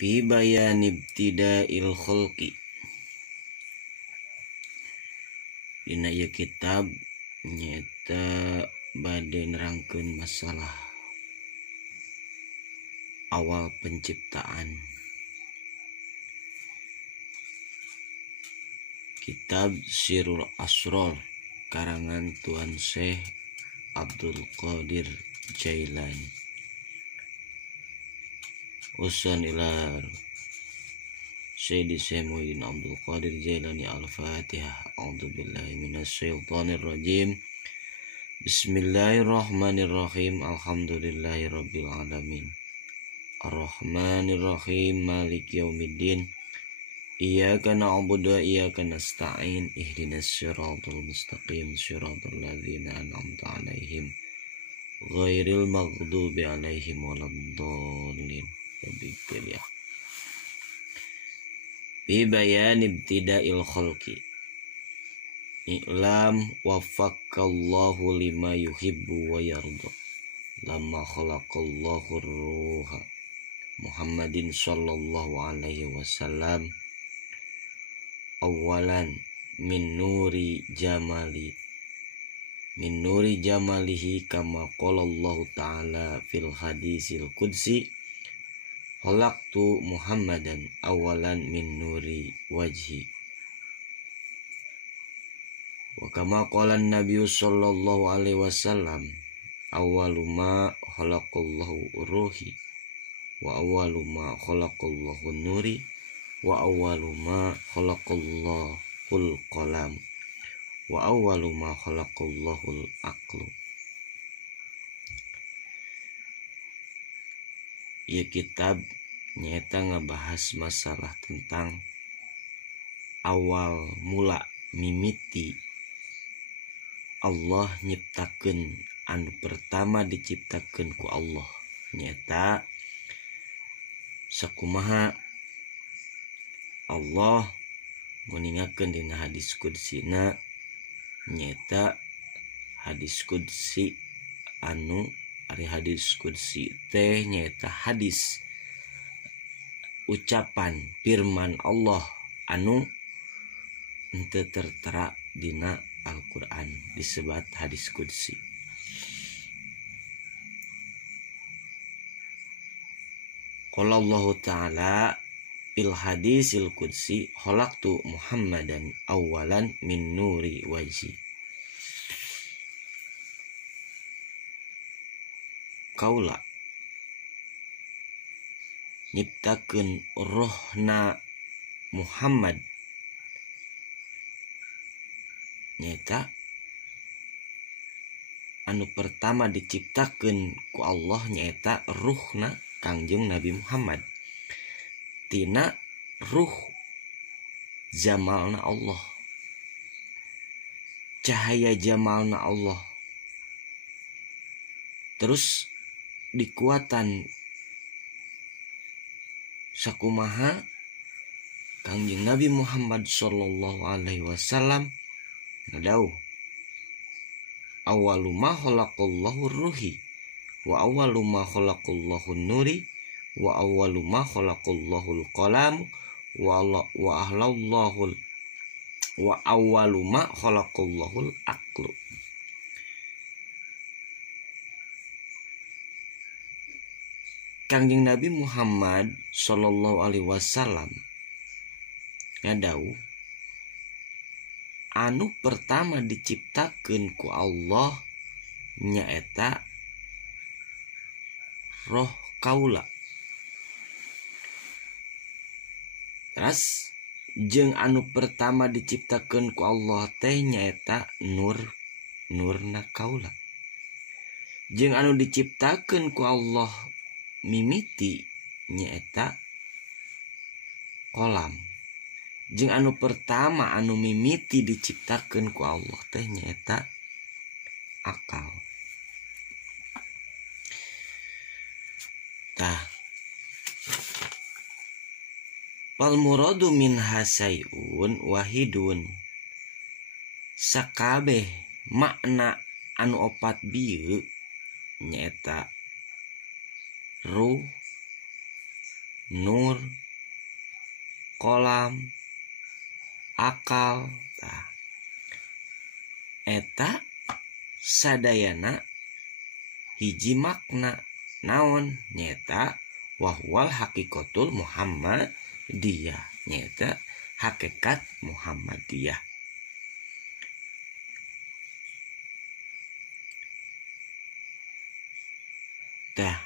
Fi bayan ibtida'il khulqi. Dina ieu kitab nyata bade nerangkeun masalah awal penciptaan. Kitab Sirul Asror karangan Tuan Syekh Abdul Qadir Jailani. Usan ila Sayyidi Syekh Muhyiddin Abdul Qadir Jailani. Al-Fatihah. A'udzubillahi minasyaitonir rajim. Bismillahirrahmanirrahim. Alhamdulillahirabbil alamin. Ar-Rahmanirrahim. Maliki yaumiddin. Iyyaka na'budu wa iyyaka nasta'in. Ihdinas siratal mustaqim. Siratal ladzina an'amta 'alaihim ghairil maghdubi 'alaihim waladdallin. Tabiqillah. Fi bayan ibtida'il khalqi. I'lam waffaqallahu lima yuhibbu wa yarda. Lamma khalaqallahu ruha Muhammadin sallallahu alaihi wasallam awalan min nuri jamalihi kama qala Allah ta'ala fil hadisil qudsi khalaqtu Muhammadan awalan min nuri wajhi. Wa kama qala an-nabiy sallallahu alaihi wasallam awwalu ma khalaqallahu ruhi wa awwalu ma khalaqallahu nuri wa awwalu ma khalaqallahul qalam wa awwalu ma khalaqallahul aqlu. Ieu kitab nyata ngebahas masalah tentang awal mula mimiti Allah nyiptakeun anu pertama diciptakeun ku Allah. Nyata sakumaha Allah meningakeun dina hadis qudsina, nyata hadis qudsi anu ari hadis qudsi teh nyata hadis ucapan firman Allah anu henteu tertera dina Al-Qur'an disebut hadis qudsi. Qala Allah Ta'ala fil hadisil qudsi khalaqtu Muhammadan awalan min nuri wajhi. Kaula nyiptakeun rohna Muhammad nyata anu pertama diciptakeun ku Allah nyata ruhna Kangjeng Nabi Muhammad tina ruh jamalna Allah, cahaya jamalna Allah, terus dikuatan sakumaha Kangjeng Nabi Muhammad sallallahu alaihi wasallam ngadauh awwalu ma khalaqallahu ruhi wa awwalu ma khalaqallahu nuri wa awwalu ma khalaqallahul qalam wa awwalu ma khalaqallahul aqlu. Kangjeng Nabi Muhammad sallallahu alaihi wasallam ngadauh anu pertama diciptakeun ku Allah nyaeta roh kaula. Teras jeung anu pertama diciptakeun ku Allah teh nyaeta nurna kaula. Jeung anu diciptakeun ku Allah mimiti nyaeta kolam. Jeung anu pertama anu mimiti diciptakeun ku Allah teh nyaeta akal. Tah wal muradu min hasayun wahidun. Sakabeh makna anu opat bieu nyaeta ruh, nur, kolam, akal. Tah, eta sadayana hiji makna naon nyata wahwal hakikatul Muhammadiyah, nyata hakikat Muhammadiyah. Tah,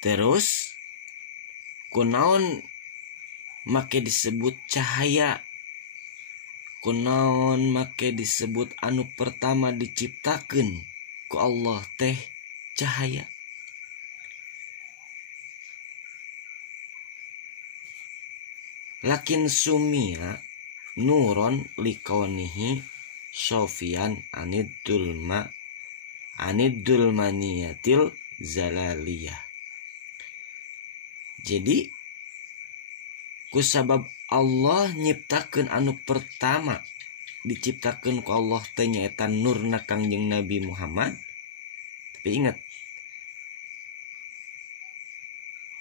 terus kunaon make disebut cahaya, kunaon make disebut anu pertama diciptakeun ku Allah teh cahaya. Lakin sumia nuron likonihi sofian anidul maniyatil zalaliyah. Jadi kusabab Allah nyiptakeun anu pertama diciptakeun ku Allah teh nyaeta nurna Kangjeng Nabi Muhammad. Tapi ingat,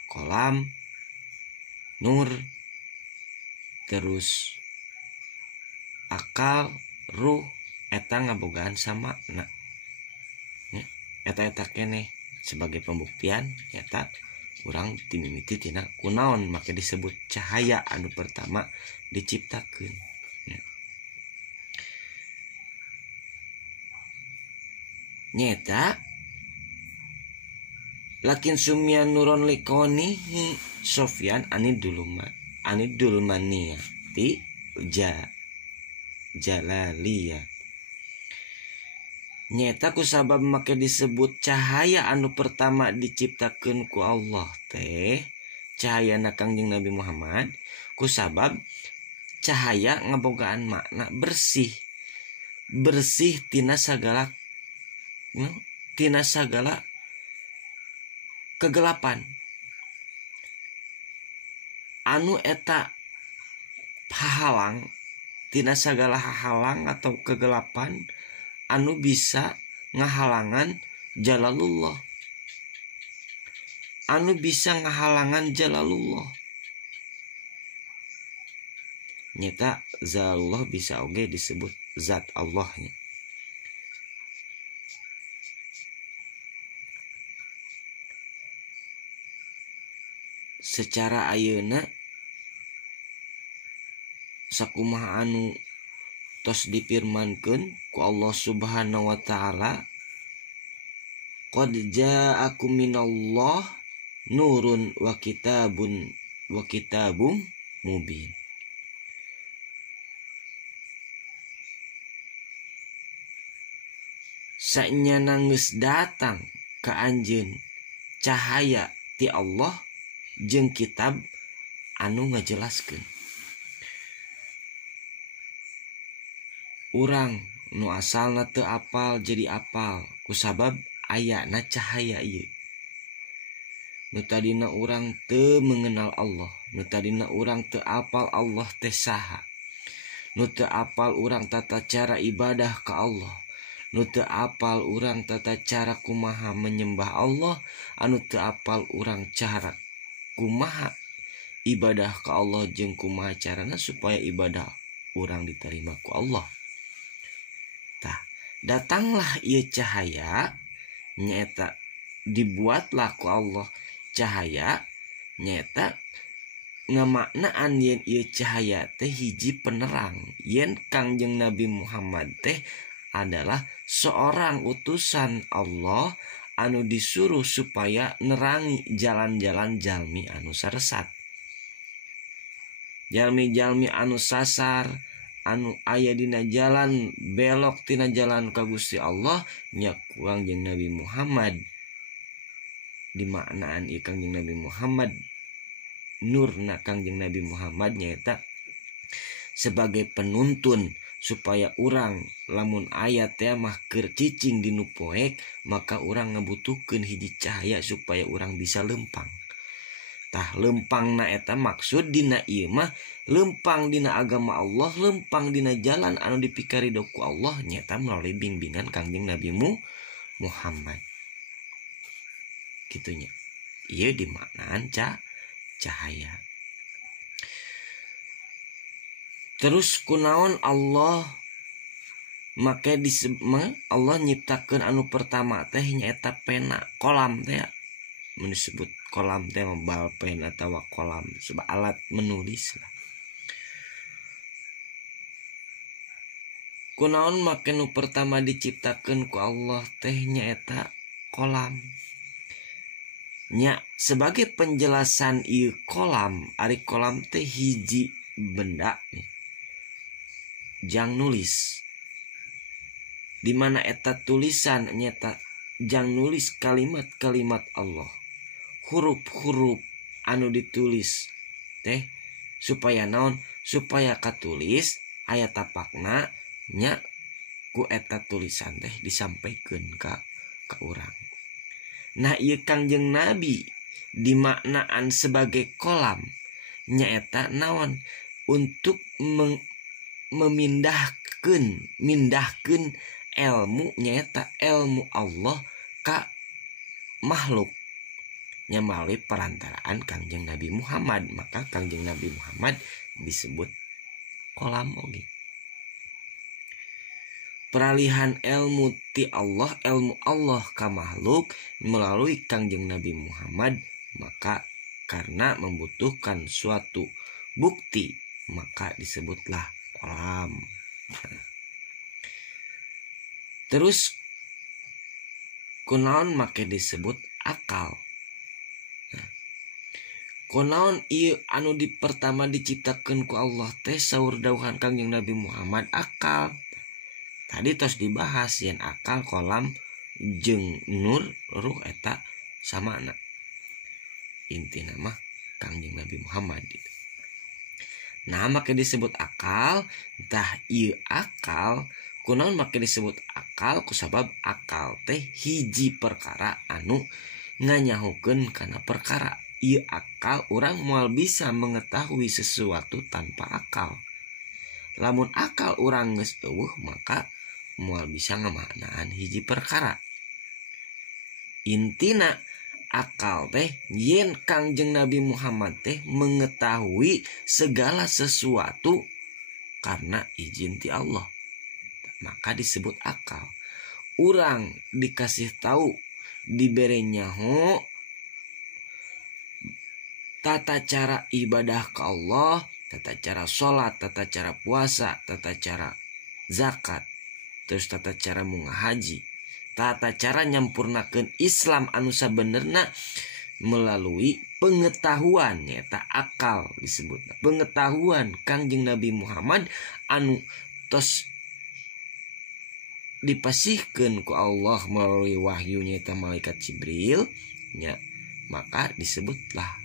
kolam, nur, terus akal, ruh, eta ngabogaan sama na. Eta kene sebagai pembuktian nyata urang timimiti tina kunaon make disebut cahaya anu pertama diciptakeun. Nyata lakin sumyan nuron likonihi sofian anidul maniyati jalaliyah. Nyata kusabab make disebut cahaya anu pertama diciptakeun ku Allah teh cahayana Kangjeng Nabi Muhammad, kusabab cahaya ngabogaan makna bersih tina sagala kegelapan. Anu eta hahalang tina sagala hahalang atau kegelapan anu bisa ngahalangan jalalullah, anu bisa ngahalangan jalalullah. Nyata zalalullah bisa oge disebut zat Allahnya. Secara ayeuna sakumaha anu tos difirmankeun ku Allah Subhanahu wa taala, qad ja'akum minallah nurun wa kitabum mubin. Sanyana geus datang ka anjeun cahaya ti Allah jeung kitab anu ngajelaskeun. Urang nu asalna teu apal jadi apal kusabab ayana cahaya ieu. Nu tadina urang teu mengenal Allah, nu tadina urang teu apal Allah teh saha, nu teu apal urang tata cara ibadah ka Allah, nu teu apal urang tata cara kumaha menyembah Allah, anu teu apal urang cara kumaha ibadah ka Allah jeung kumaha carana supaya ibadah urang diterima ku Allah. Tah, datanglah ieu cahaya nyata dibuatlah ku Allah cahaya nyata ngamaknaan yen ieu cahaya teh hiji penerang, yen Kangjeng Nabi Muhammad teh adalah seorang utusan Allah anu disuruh supaya nerangi jalan-jalan jalmi anu saresat, jalmi-jalmi anu sasar, anu aya dina jalan belok tina jalan ka Gusti Allah, nya Kangjeng Nabi Muhammad dimaknaan ieu Kangjeng Nabi Muhammad nurna Kangjeng Nabi Muhammad nyaeta sebagai penuntun supaya urang lamun aya teh mah keur cicing dinu poek, maka urang ngabutuhkeun hiji cahaya supaya urang bisa lempang. Tah, lempangna eta maksud dina ieu mah lempang dina agama Allah, lempang dina jalan anu dipikaridok ku Allah nyata melalui bimbingan Kangjeng Nabi Muhammad. Kitunya. ieu dimaknaan cahaya. Terus kunaon Allah make Allah nyiptakeun anu pertama teh nyaeta pena kolam teh mun disebut kolam teh balpen atawa kolam sebab alat menulis lah. Kunaon make nu pertama diciptakeun ku Allah teh nyaeta kolam. Nya sebagai penjelasan ieu kolam, ari kolam teh hiji benda nih. Jang nulis. Di mana eta tulisan nyata jang nulis kalimat-kalimat Allah. Huruf-huruf anu ditulis teh supaya naon? Supaya katulis aya tapakna nya ku eta tulisan teh disampaikeun ka urang. Nah ieu Kangjeng Nabi dimaknaan sebagai kolam nyaeta naon? Untuk mindahkeun ilmu nyaeta ilmu Allah ka makhluk nya melalui perantaraan Kangjeng Nabi Muhammad. Maka Kangjeng Nabi Muhammad disebut kolam oge. Peralihan ilmu ti Allah, ilmu Allah ka makhluk melalui Kangjeng Nabi Muhammad, maka karena membutuhkan suatu bukti maka disebutlah kolam. Terus kunaon make disebut akal. Kunaon ieu anu pertama diciptakeun ku Allah teh saur dawuhan Kangjeng Nabi Muhammad akal. Tadi tos dibahas yen akal kolam jeung nur ruh eta samana. Intina mah Kangjeng Nabi Muhammad gitu. Nah make disebut akal, entah ieu akal kunaon make disebut akal kusabab akal teh hiji perkara anu nganyahukeun kana perkara. Ieu akal urang moal bisa mengetahui sesuatu tanpa akal. Lamun akal urang geus eueuh maka moal bisa ngamaknaan hiji perkara. Intina akal teh yen Kangjeng Nabi Muhammad teh mengetahui segala sesuatu karena izin ti Allah, maka disebut akal. Urang dikasih tahu dibere nyaho tata cara ibadah ke Allah, tata cara sholat, tata cara puasa, tata cara zakat, terus tata cara munggah haji, tata cara nyampurnakeun Islam anu sabenerna melalui pengetahuan nyata akal disebut. Pengetahuan Kangjeng Nabi Muhammad anu tos dipasihkeun ku Allah melalui wahyu nyata malaikat Jibril nya, maka disebutlah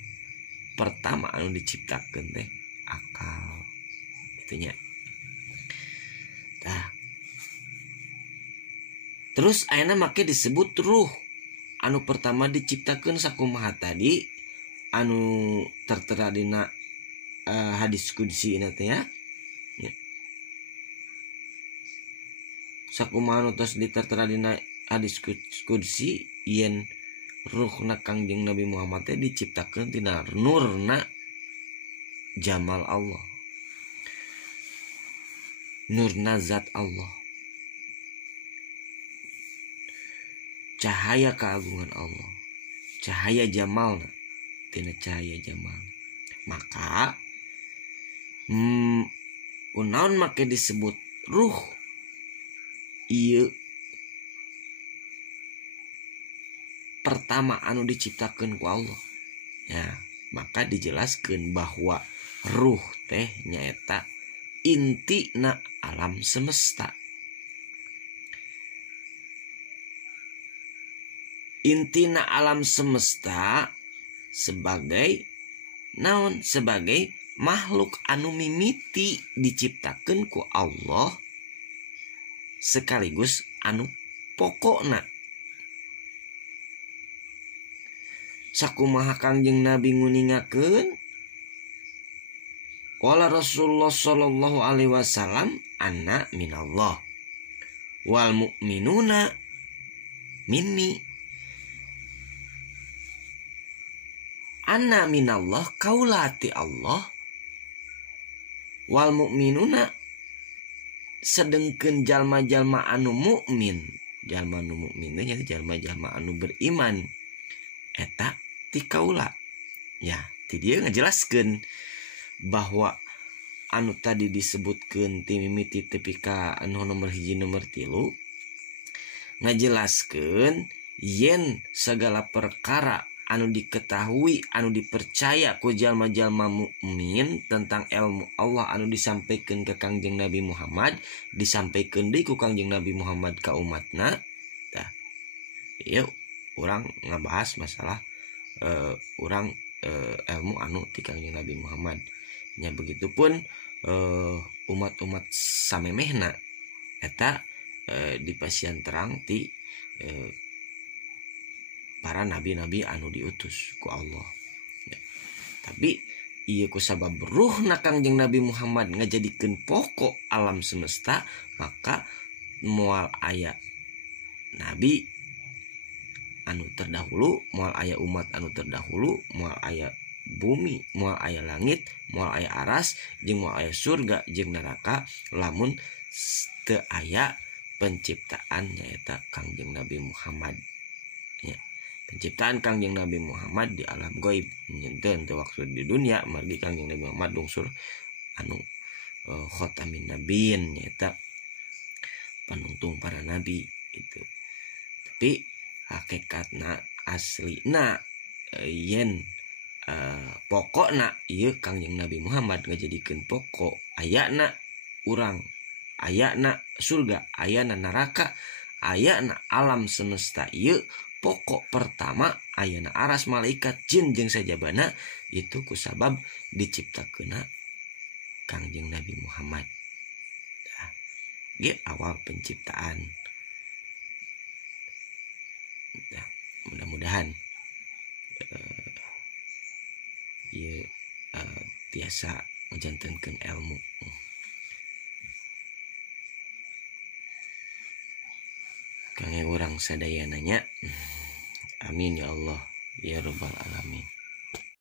pertama anu diciptakeun teh akal. Itunya. Tah. Terus ayeuna make disebut ruh. Anu pertama diciptakeun sakumaha tadi anu tertera dina hadis qudsi na teh ya. Sakumaha anu tos ditertera dina hadis qudsi yen ruhna Kangjeng Nabi Muhammad teh diciptakeun tina nurna jamal Allah. Nurna zat Allah. Cahaya keagungan Allah, cahaya jamalna tina cahaya jamal. Maka kunaon make disebut ruh? Ieu pertama anu diciptakeun ku Allah. Ya, maka dijelaskeun bahwa ruh teh nyaeta intina alam semesta. Intina alam semesta sebagai naon? Sebagai makhluk anu mimiti diciptakeun ku Allah sekaligus anu pokokna. Sakumaha Kangjeng Nabi nguningakeun? Qala Rasulullah sallallahu alaihi wasallam anna minallah wal mu'minuna minni. anna minallah kaulati Allah wal mukminuna sedengkeun jalma-jalma anu mukmin, jalma anu mukmin nya jalma-jalma anu beriman eta ti kaula. Ya, ti dieu ngajelaskeun bahwa anu tadi disebutkeun ti mimiti tepi ka anu nomor 1 nomor 3 ngajelaskeun yen segala perkara anu diketahui anu dipercaya ku jalma-jalma mukmin tentang ilmu Allah anu disampaikan ke Kangjeng Nabi Muhammad, disampaikan deui ku Kangjeng Nabi Muhammad ka umatna. Tah, ieu urang ngabahas masalah urang ilmu anu ti Kangjeng Nabi Muhammad. Nya begitupun umat-umat samemehna eta dipasian terang ti para nabi-nabi anu diutus ku Allah. Ya. Tapi ieu ku sabab ruhna Kangjeng Nabi Muhammad ngajadikeun pokok alam semesta, maka moal aya nabi anu terdahulu, moal aya umat anu terdahulu, moal aya bumi, moal aya langit, moal aya aras, jeung moal aya surga jeung neraka, lamun teu aya penciptaan nyaeta Kangjeng Nabi Muhammad. Ya. Penciptaan Kangjeng Nabi Muhammad di alam gaib nyenteun teu waktu di dunia margi Kangjeng Nabi Muhammad lungsur anu khotamin nabiyin nyaeta panungtung para nabi itu. Tapi hakikatna aslina yen pokokna ieu Kangjeng Nabi Muhammad ngajadikeun pokok, ayana urang, ayana surga, ayana neraka, ayana alam semesta ieu pokok pertama ayana aras malaikat jin jeung sajabana itu kusabab diciptakeuna Kangjeng Nabi Muhammad. Nah, ieu awal penciptaan. Nah, mudah-mudahan ieu tiasa ngajantenkeun ilmu. Kangge urang sadaya nanya. Amin ya Allah ya rabbal alamin.